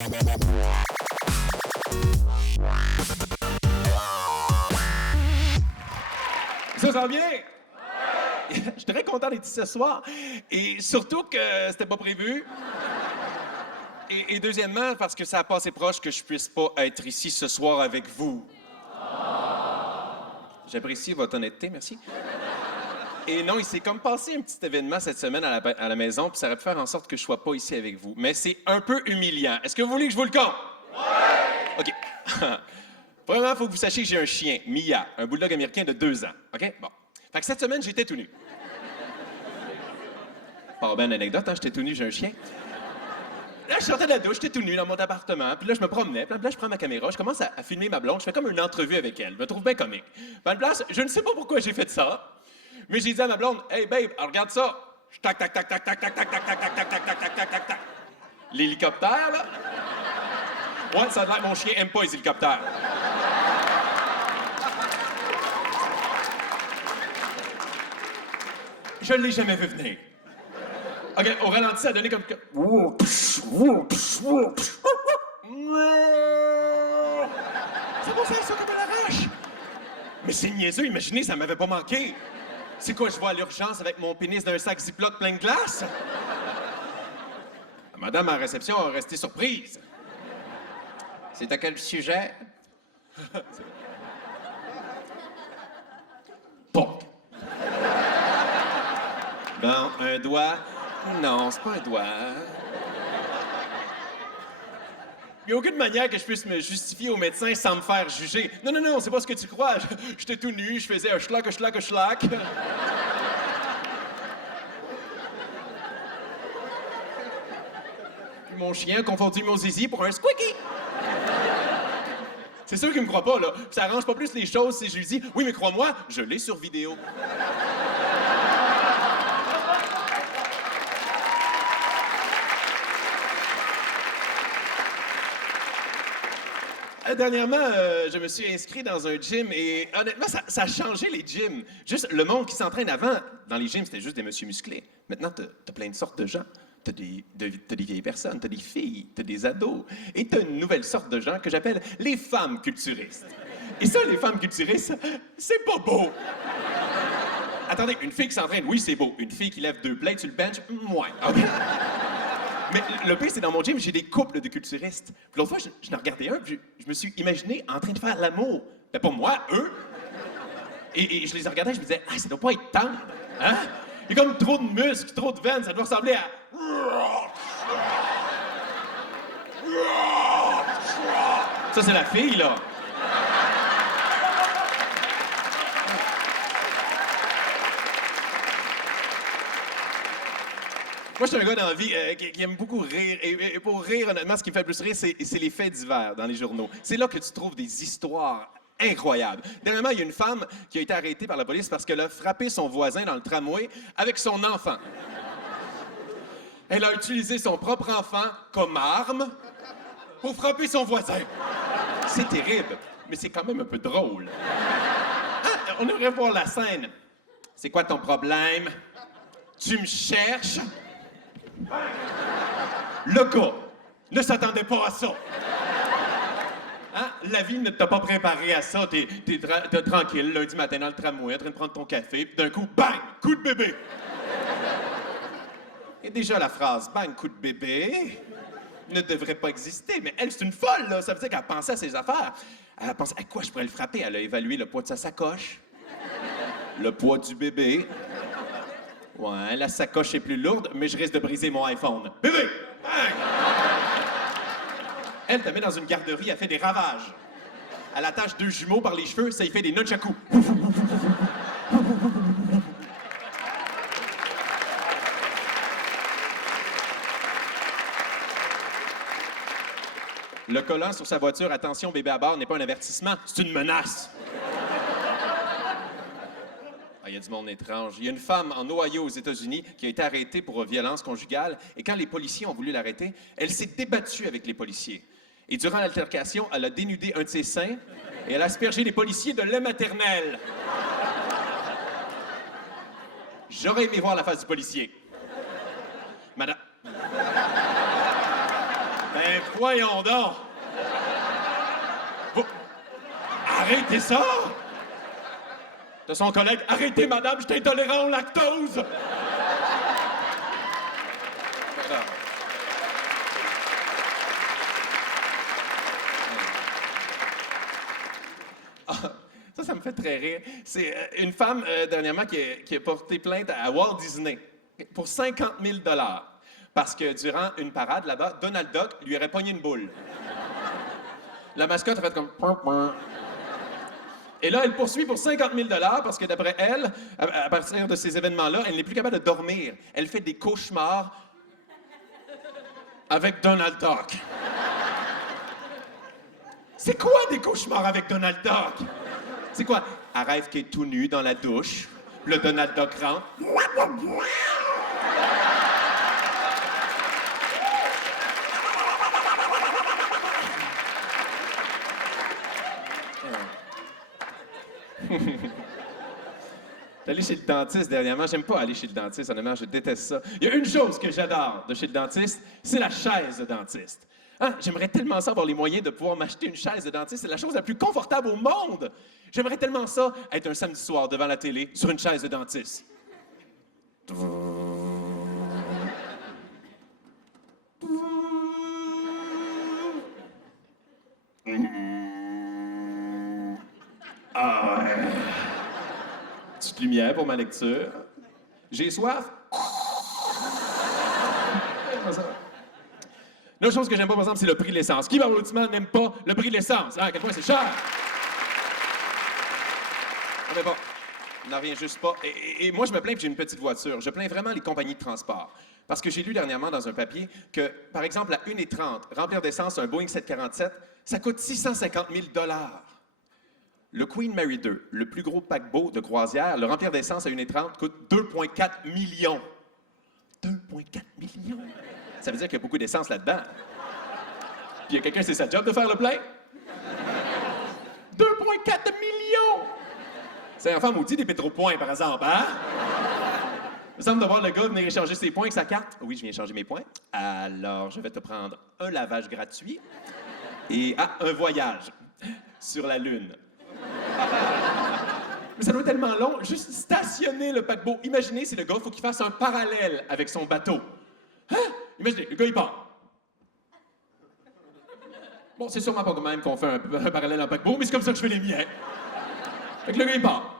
Ça va bien? Je suis très content d'être ici ce soir. Et surtout que c'était pas prévu. Et deuxièmement, parce que ça a passé proche que je puisse pas être ici ce soir avec vous. J'apprécie votre honnêteté, merci. Et non, il s'est comme passé un petit événement cette semaine à la maison, puis ça aurait pu faire en sorte que je sois pas ici avec vous. Mais c'est un peu humiliant. Est-ce que vous voulez que je vous le conte? Oui! OK. Premièrement, il faut que vous sachiez que j'ai un chien, Mia, un bulldog américain de 2 ans. OK? Bon. Fait que cette semaine, j'étais tout nu. Pas bien d'anecdote, hein? J'étais tout nu, j'ai un chien. Là, je sortais de la douche, j'étais tout nu dans mon appartement, puis là, je me promenais, puis là, je prends ma caméra, je commence à filmer ma blonde, je fais comme une entrevue avec elle. Je me trouve bien comique. Puis à une place, je ne sais pas pourquoi j'ai fait ça, mais j'ai dit à ma blonde, « Hey, babe, alors, regarde ça. » Je tac, tac, tac, tac, tac, tac, tac, tac, tac, tac, tac, tac, tac, tac, tac, tac. L'hélicoptère, là? Ouais, ça a l'air que mon chien aime pas les hélicoptères. Je ne l'ai jamais vu venir. OK, au ralenti, ça a donné comme... C'est pour ça comme à l'arrache. Mais c'est niaiseux, imaginez, ça m'avait pas manqué. C'est quoi, je vais à l'urgence avec mon pénis d'un sac Ziploc plein de glace? Madame à la réception a resté surprise. C'est à quel sujet? Bon. Bon, un doigt? Non, c'est pas un doigt. Il n'y a aucune manière que je puisse me justifier au médecin sans me faire juger. Non, non, non, c'est pas ce que tu crois. J'étais tout nu, je faisais un schlac, un schlac, un schlac. Puis mon chien a confondu mon zizi pour un squeaky. C'est sûr qu'il me croit pas, là. Ça arrange pas plus les choses si je lui dis « Oui, mais crois-moi, je l'ai sur vidéo. » Dernièrement, je me suis inscrit dans un gym et honnêtement, ça a changé les gyms. Juste le monde qui s'entraîne avant, dans les gyms, c'était juste des messieurs musclés. Maintenant, t'as plein de sortes de gens. T'as des vieilles personnes, t'as des filles, t'as des ados. Et t'as une nouvelle sorte de gens que j'appelle les femmes culturistes. Et ça, les femmes culturistes, c'est pas beau. Attendez, une fille qui s'entraîne, oui, c'est beau. Une fille qui lève 2 plates sur le bench, moins. Okay. Mais le pire, c'est dans mon gym, j'ai des couples de culturistes. Puis l'autre fois, je n'en regardais un, puis je me suis imaginé en train de faire l'amour. Ben, pas moi, eux. Et je les regardais, je me disais, ah, ça doit pas être tendre. Hein? Il y a comme trop de muscles, trop de veines, ça doit ressembler à. Ça, c'est la fille, là. Moi, je suis un gars dans la vie qui aime beaucoup rire. Et pour rire, honnêtement, ce qui me fait le plus rire, c'est les faits divers dans les journaux. C'est là que tu trouves des histoires incroyables. Dernièrement, il y a une femme qui a été arrêtée par la police parce qu'elle a frappé son voisin dans le tramway avec son enfant. Elle a utilisé son propre enfant comme arme pour frapper son voisin. C'est terrible, mais c'est quand même un peu drôle. Ah, on aimerait voir la scène. C'est quoi ton problème? Tu me cherches? Le gars ne s'attendait pas à ça. Hein? La vie ne t'a pas préparé à ça. T'es tranquille, lundi matin dans le tramway, en train de prendre ton café, puis d'un coup, bang, coup de bébé. Et déjà la phrase « bang, coup de bébé » ne devrait pas exister. Mais elle, c'est une folle, là. Ça veut dire qu'elle pensait à ses affaires. Elle a pensé à quoi je pourrais le frapper. Elle a évalué le poids de sa sacoche, le poids du bébé. Ouais, la sacoche est plus lourde, mais je risque de briser mon iPhone. Bébé! Bang! Elle te met dans une garderie, elle fait des ravages. Elle attache 2 jumeaux par les cheveux, ça y fait des nunchakus. Le collant sur sa voiture, attention bébé à bord, n'est pas un avertissement, c'est une menace. Il y a du monde étrange. Il y a une femme en Ohio, aux États-Unis, qui a été arrêtée pour violence conjugale. Et quand les policiers ont voulu l'arrêter, elle s'est débattue avec les policiers. Et durant l'altercation, elle a dénudé un de ses seins et elle a aspergé les policiers de lait maternel. J'aurais aimé voir la face du policier. Madame... Ben Ben, voyons donc! Vous- Arrêtez ça! De son collègue, arrêtez, madame, je suis intolérant au lactose! Ça me fait très rire. C'est une femme, dernièrement, qui a porté plainte à Walt Disney pour 50 000 parce que durant une parade là-bas, Donald Duck lui aurait pogné une boule. La mascotte a fait comme... Et là, elle poursuit pour 50 000 parce que d'après elle, à partir de ces événements-là, elle n'est plus capable de dormir. Elle fait des cauchemars avec Donald Duck. C'est quoi des cauchemars avec Donald Duck? C'est quoi? Elle rêve qu'elle est tout nu dans la douche. Le Donald Duck rentre. J'allais chez le dentiste dernièrement. J'aime pas aller chez le dentiste, honnêtement, je déteste ça. Il y a une chose que j'adore de chez le dentiste, c'est la chaise de dentiste. Hein? J'aimerais tellement ça avoir les moyens de pouvoir m'acheter une chaise de dentiste. C'est la chose la plus confortable au monde. J'aimerais tellement ça être un samedi soir devant la télé sur une chaise de dentiste. Ah ouais. Petite lumière pour ma lecture. J'ai soif. L'autre chose que j'aime pas, par exemple, c'est le prix de l'essence. Qui, par applaudissement, n'aime pas le prix de l'essence? Hein? À quel point c'est cher? Non, mais bon, on n'en revient juste pas. Et moi, je me plains que j'ai une petite voiture. Je plains vraiment les compagnies de transport. Parce que j'ai lu dernièrement dans un papier que, par exemple, à 1,30 $, remplir d'essence un Boeing 747, ça coûte 650 000 $. Le Queen Mary 2, le plus gros paquebot de croisière, le remplir d'essence à 1,30 $ coûte 2,4 millions. 2,4 millions? Ça veut dire qu'il y a beaucoup d'essence là-dedans. Puis il y a quelqu'un, c'est sa job de faire le plein? 2,4 millions! C'est un enfant maudit des pétropoints, par exemple, hein? Il me semble de voir le gars venir échanger ses points avec sa carte. Oui, je viens échanger mes points. Alors, je vais te prendre un lavage gratuit et un voyage sur la Lune. Mais ça doit être tellement long, juste stationner le paquebot. Imaginez si le gars, faut qu'il fasse un parallèle avec son bateau. Hein? Imaginez, le gars, il part. Bon, c'est sûrement pas de même qu'on fait un parallèle en paquebot, mais c'est comme ça que je fais les miens. Fait que le gars, il part.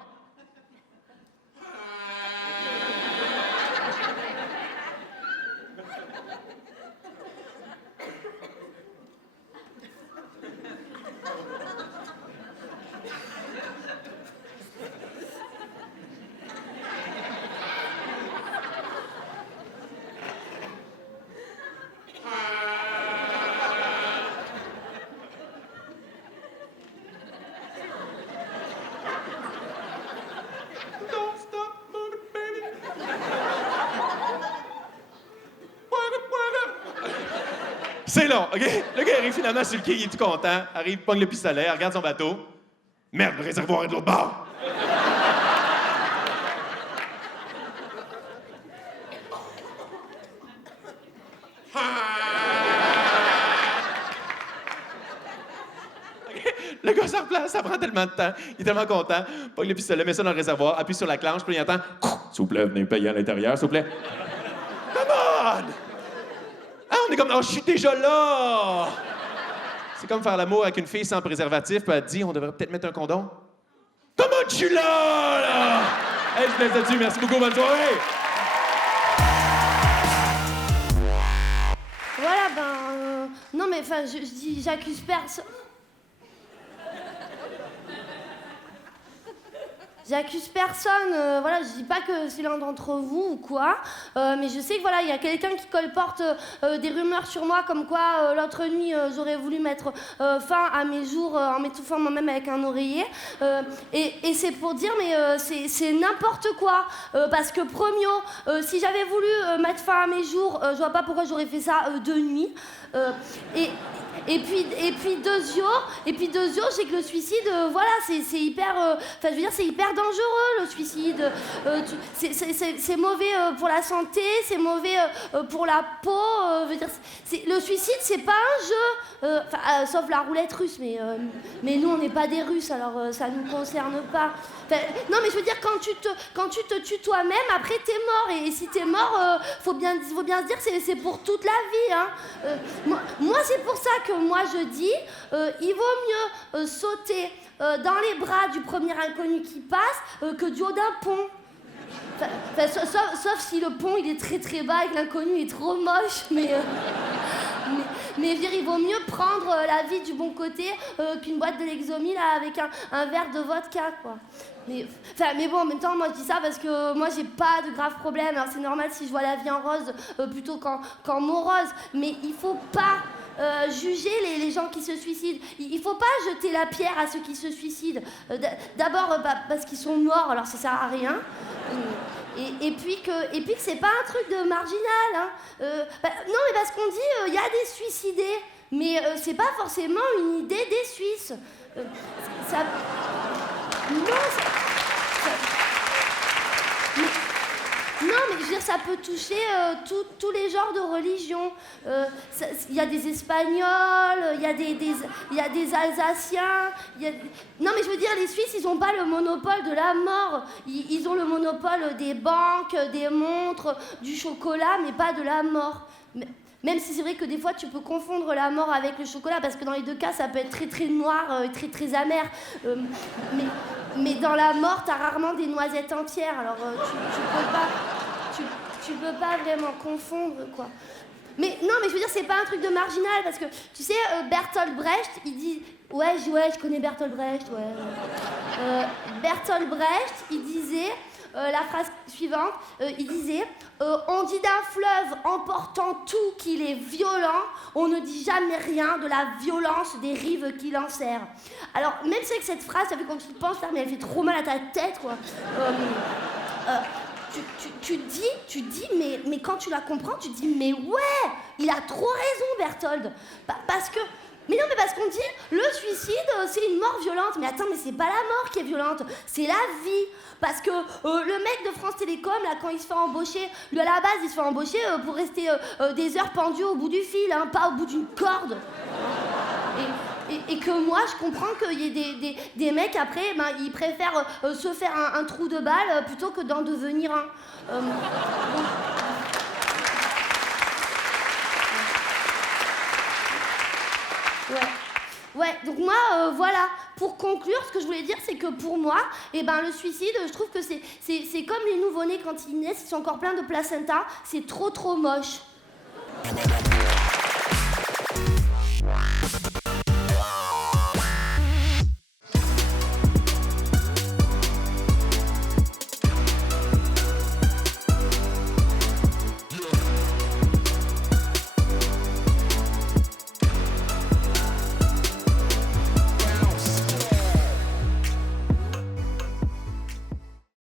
C'est long, OK? Le gars arrive finalement sur le quai, il est tout content. Arrive, pogne le pistolet, regarde son bateau. Merde, le réservoir est de l'autre bord. OK? Le gars se replace, ça prend tellement de temps. Il est tellement content. Pogne le pistolet, met ça dans le réservoir, appuie sur la clenche, puis il entend « S'il vous plaît, venez payer à l'intérieur, s'il vous plaît. » Come on! Ah, on est comme, oh, je suis déjà là! C'est comme faire l'amour avec une fille sans préservatif, puis elle te dit, on devrait peut-être mettre un condom. Comment je suis là? Hey, je vous laisse là-dessus. Merci beaucoup, bonne soirée! Voilà, non, mais enfin, je dis, j'accuse personne. J'accuse personne, voilà, je dis pas que c'est l'un d'entre vous ou quoi, mais je sais que voilà, il y a quelqu'un qui colporte des rumeurs sur moi comme quoi l'autre nuit j'aurais voulu mettre fin à mes jours en m'étouffant moi-même avec un oreiller. Et c'est pour dire, mais c'est n'importe quoi, parce que premio, si j'avais voulu mettre fin à mes jours, je vois pas pourquoi j'aurais fait ça de nuit. puis deuxièmement, c'est que le suicide, voilà, c'est hyper, enfin je veux dire, c'est hyper dangereux le suicide. C'est mauvais pour la santé, c'est mauvais pour la peau. Je veux dire, le suicide, c'est pas un jeu, sauf la roulette russe, mais nous on n'est pas des Russes, alors ça nous concerne pas. Enfin, non, mais je veux dire, quand tu te tues toi-même, après t'es mort, et si t'es mort, faut bien se dire, c'est pour toute la vie, hein. Moi, c'est pour ça que moi je dis, il vaut mieux sauter dans les bras du premier inconnu qui passe que du haut d'un pont. Sauf si le pont il est très très bas et que l'inconnu est trop moche, mais je veux dire, il vaut mieux prendre la vie du bon côté qu'une boîte de Lexomil avec un verre de vodka, quoi. Mais bon, en même temps, moi je dis ça parce que moi j'ai pas de graves problèmes. Alors c'est normal si je vois la vie en rose plutôt qu'en morose. Mais il faut pas juger les gens qui se suicident. Il faut pas jeter la pierre à ceux qui se suicident. D'abord parce qu'ils sont morts, alors ça sert à rien. Et puis que c'est pas un truc de marginal, hein. Non, mais parce qu'on dit il y a des suicidés, mais c'est pas forcément une idée des Suisses. Ça... Non, non, mais je veux dire, ça peut toucher tous les genres de religions. Il y a des Espagnols, il y a des Alsaciens. Non, mais je veux dire, les Suisses, ils n'ont pas le monopole de la mort. Ils ont le monopole des banques, des montres, du chocolat, mais pas de la mort. Même si c'est vrai que des fois, tu peux confondre la mort avec le chocolat, parce que dans les deux cas, ça peut être très très noir et très très amer. Mais dans la mort, t'as rarement des noisettes entières, alors tu peux pas vraiment confondre, quoi. Mais non, mais je veux dire, c'est pas un truc de marginal, parce que, tu sais, Bertolt Brecht, il dit... Ouais, je connais Bertolt Brecht, ouais. Bertolt Brecht, il disait... la phrase suivante, il disait on dit d'un fleuve emportant tout qu'il est violent, on ne dit jamais rien de la violence des rives qui l'enserrent. Alors, même si avec cette phrase, ça fait quand tu te penses, mais elle fait trop mal à ta tête, quoi. Tu dis, mais quand tu la comprends, tu dis, mais ouais, il a trop raison, Berthold. Parce que... Mais non, mais parce qu'on dit, le suicide, c'est une mort violente. Mais attends, mais c'est pas la mort qui est violente, c'est la vie. Parce que le mec de France Télécom, là, quand il se fait embaucher, lui, à la base, il se fait embaucher pour rester des heures pendu au bout du fil, hein, pas au bout d'une corde. Et que moi, je comprends qu'il y ait des mecs, après, ben, ils préfèrent se faire un trou de balle plutôt que d'en devenir un. Ouais, donc moi, voilà, pour conclure, ce que je voulais dire, c'est que pour moi, le suicide, je trouve que c'est comme les nouveau-nés quand ils naissent, ils sont encore pleins de placenta, c'est trop moche.